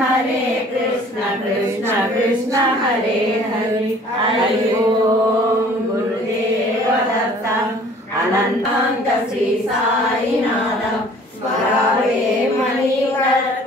हरे कृष्ण कृष्ण कृष्ण हरे हरे हरि ओम गुरुदेव दत्ता अनंतांग श्री साईनाथ स्मरावे मणिकल्पदारीच्य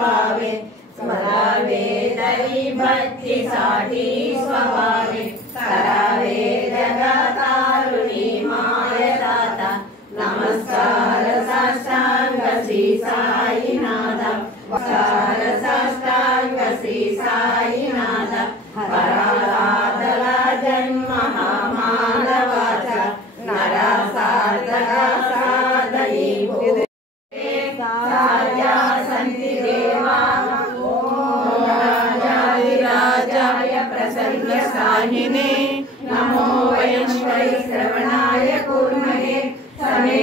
भावे स्मरावे दैवी भक्ति साठी स्वभावे करावे जगतारुणी माय दाता नमस्कार साष्टांग श्री साईनाथ नमस्कार साष्टांग श्री साईनाथ पराराधला जन्म मानवाचा नरा साधका साधई साध्या संति देवा ओम राजाधिराजाय प्रसन्न साहिने नमो वैश्वै श्रवणाय कूर्महे समे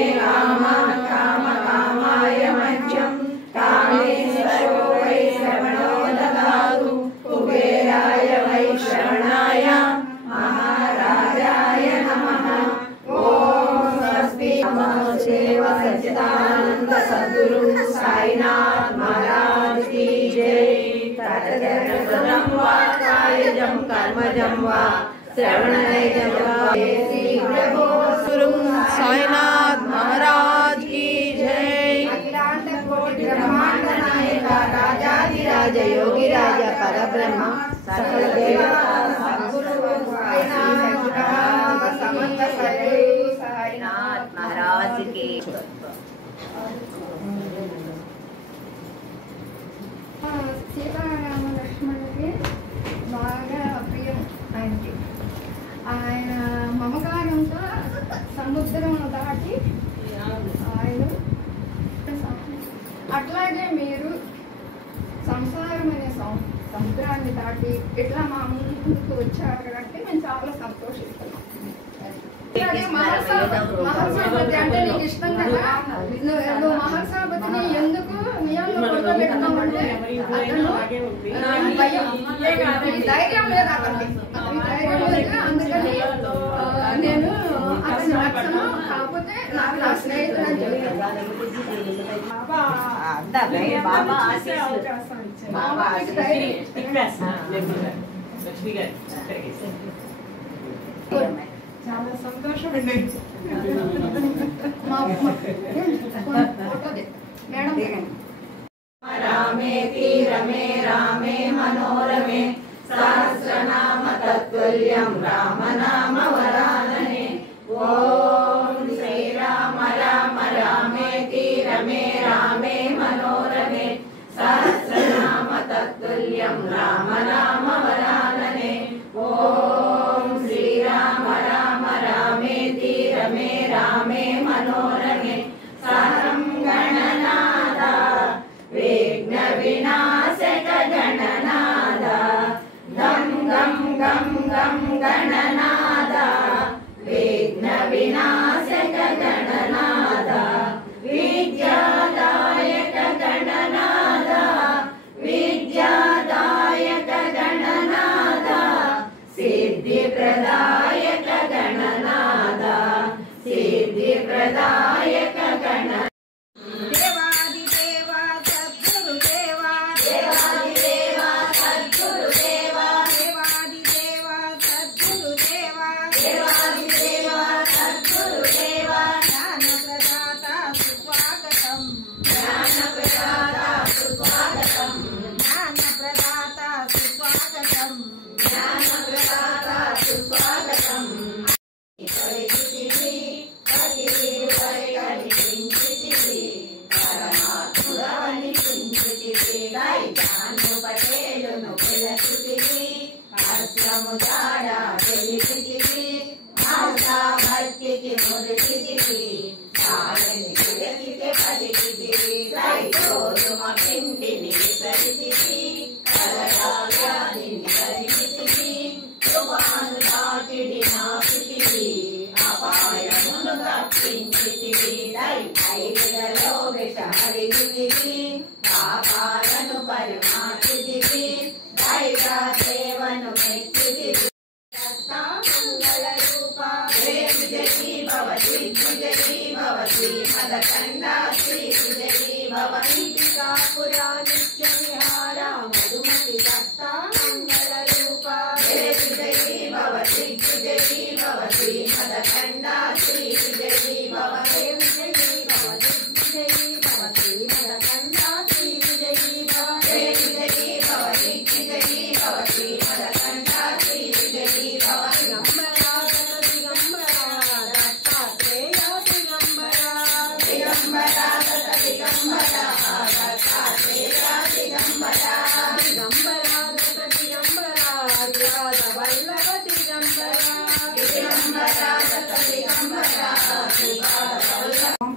कामाय मह्यं कामेश्वरो वै श्रवणो ददातु कुबेराय वै श्रवणाय महाराजाय नमः। ओम स्वस्ति नमोदेव सच्चिदानंद सद्गुरु साईनाथ महाराज की जय। तत्सर्वं वा कायजं कर्मजं वा श्रवणनैजं वा गुरु साईनाथ महाराज की जय। अखिलांड कोटि ब्रह्मांड नायक राजाधिराज योगी राजा परब्रह्म सकल देवता सद्गुरु साईनाथ समस्त सद्गुरु साईनाथ महाराज की। సీతారామ లక్ష్మణుడికి బాగా ప్రియం ఆయనకి. ఆయన మమకారంతో సముద్రం దాటి ఆయన అట్లాగే మీరు సంసారం అనే సముద్రాన్ని దాటి ఇట్లా మా ముందుకు వచ్చారు కాబట్టి మేము చాలా సంతోషిస్తున్నాం. మహర్షాపతి అంటే నీకు ఇష్టం కదా, నువ్వు మహర్షాపతిని ఎందుకు నియమంలో కూర్చోబెట్టుకోమంటే అతను భయం, ధైర్యం లేదు అతనికి, ధైర్యం లేదు. అందుకని నేను అతని రక్షణ కాకపోతే నాకు నా స్నేహితులు అని చెప్పాను. చాలా సంతోషం అండి. रामेति रमे रामे मनोरमे सहस्रनाम तत्तुल्यं राम नाम वरानने। ओम श्री राम राम रामेति रमे रामे मनोरमे सहस्रनाम तत्तुल्यं राम नाम वरानने। ओम श्री राम राम रामेति रमे रामे मनोरमे सहस्रं गणनाथ विघ्न विनाशक गणनाथ गं गं गं गं गणनाथ विघ्न विनाशक गणनाथ विद्यादायक गणनाथ विद्यादायक गणनाथ सिद्धिप्रदायक गणनाथ सिद्धिप्रदायक गणनाथ।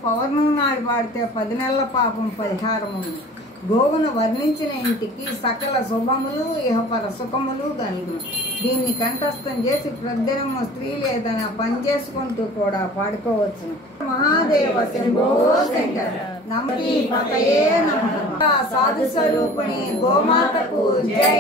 పౌర్ణమి నాడు పాడితే 10 నెలల పాపం పరిహారము. గోవును వర్ణించిన ఇంటికి సకల శుభములు ఇహపర సుఖములు కలుగును. దీన్ని కంఠస్థం చేసి ప్రతిదినము స్త్రీలు ఏదైనా పని చేసుకుంటూ కూడా పాడుకోవచ్చును. మహాదేవ శంభో శంకర నమః పతయే నమః. సాధు స్వరూపిణి గోమాతకు జై.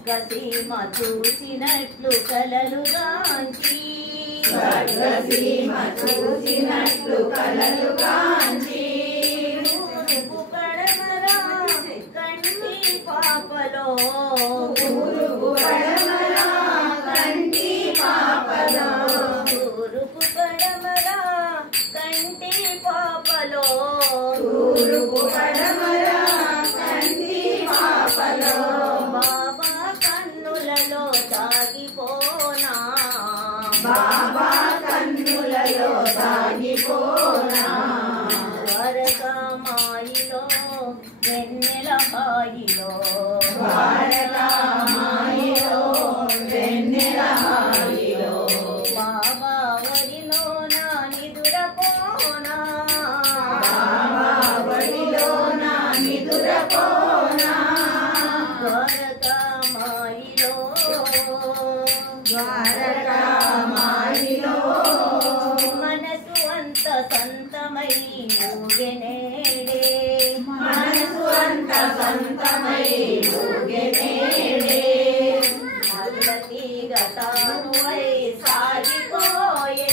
స్వర్గసీమ చూసినట్లు కలలుగాంచి తూర్పు పడమరా కంటి పాపలో తూర్పు పడమరా కంటి పాపలో బాబా కన్నులలో సాగిపోనా ద్వారకామాయిలో వెన్నెల హాయిలో బాబా వడిలో నా నిదురపోనా ద్వారకామాయిలో మనసు అంత సంతమై ఊగెనేడే మల్లతీగ తానువై సాగిపోయే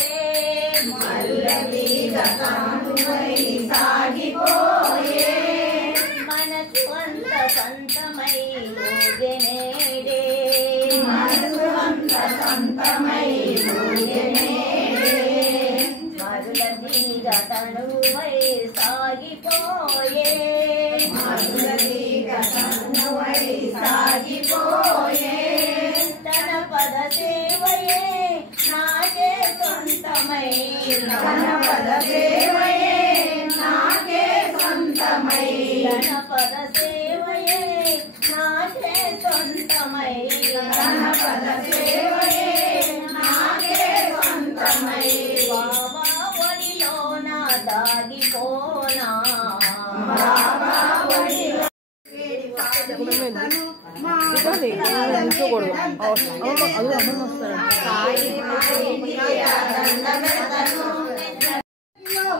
మనసు అంత సంతమై ఊగెనేడే మల్లతీగ తనువై సాగిపోయే తన పద సేవయే నాకే సొంతమై తన పద సేవయే నాకే సొంతమై బాబా ఒడిలో నా దాగిపోనా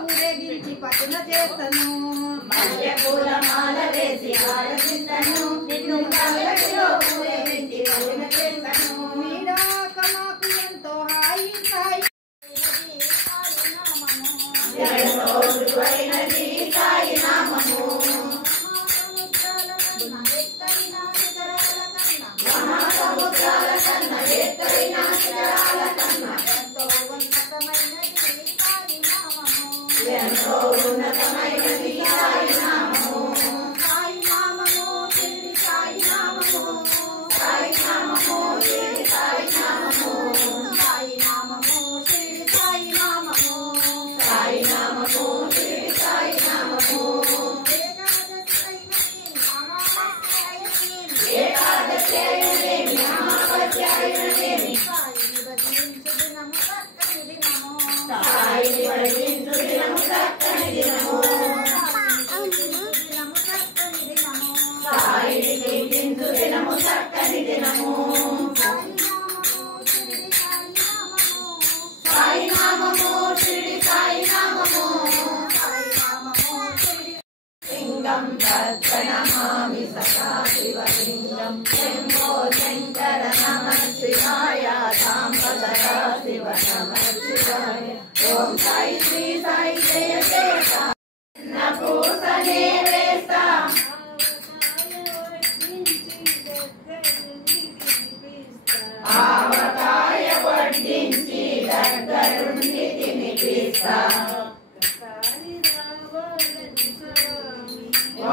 ఊరేగించి పట్టున చేస్తాను మల్లెపూల మాల వేసి ఆరతిస్తాను నిన్ను కళ్ళలో ఊరేగించి పట్టున చేస్తాను మీరాక నాకు ఎంతో హాయి హాయి సాయి నామము మహాసముద్రాల కన్నా ఎత్తైన శిఖరాల కన్నా ఎంతో ఉన్నతమైనది శంభో శంకర నమః శివాయ సాంబ శివ నమః శివాయ ఓం సాయి శ్రీ సాయి జయ జయ పూసనే వేస్తా ఆవకాయ వడ్డించి దగ్గరుండి తినిపిస్తా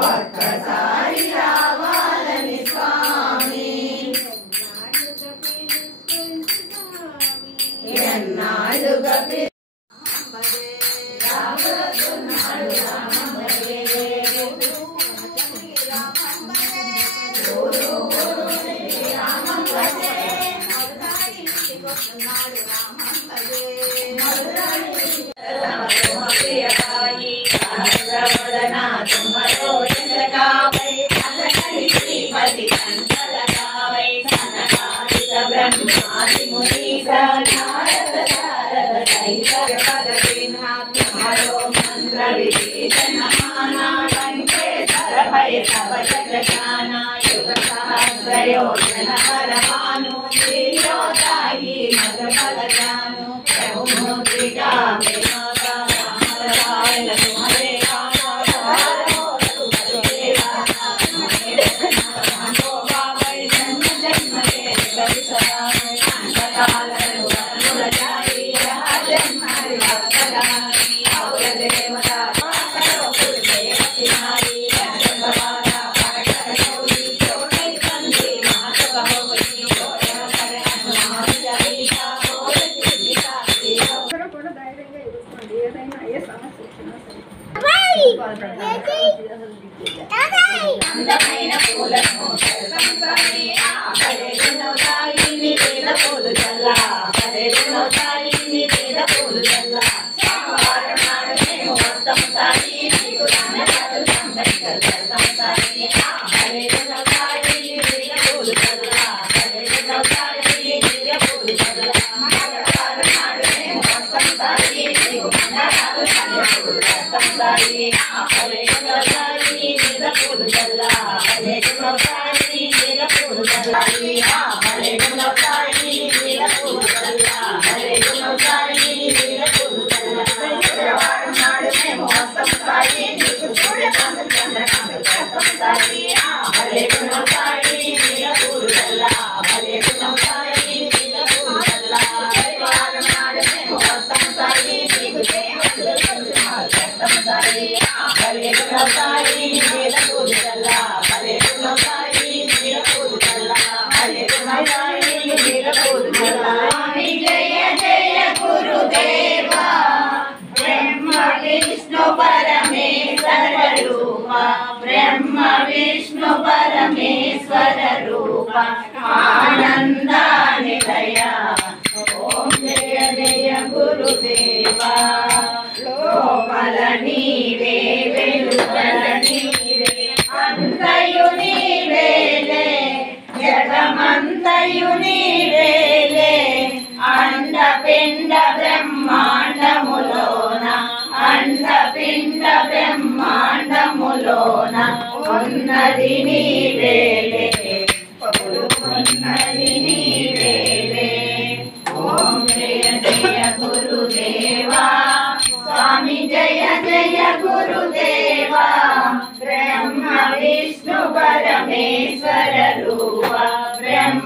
ఒక్కసారి రావాలని స్వామి ఎన్నాళ్ళుగా ब्रह्म विष्णु परमेश्वर रूप आनंदानिलय ओम जय जय गुरुदेवा लोपल नीवे वेलुपल नीवे अंतयु नीवेले जगमंतयु नीवेले अंड पिंड ब्रह्मांडमुलोन अंड पिंड ब्रह्मांडमुलोन ఉన్నది నీవేలే ఉన్నది నీవేలే ఓం జయ జయ గురుదేవా స్వామి జయ జయ గురుదేవా బ్రహ్మ విష్ణు పరమేశ్వర రూప బ్రహ్మ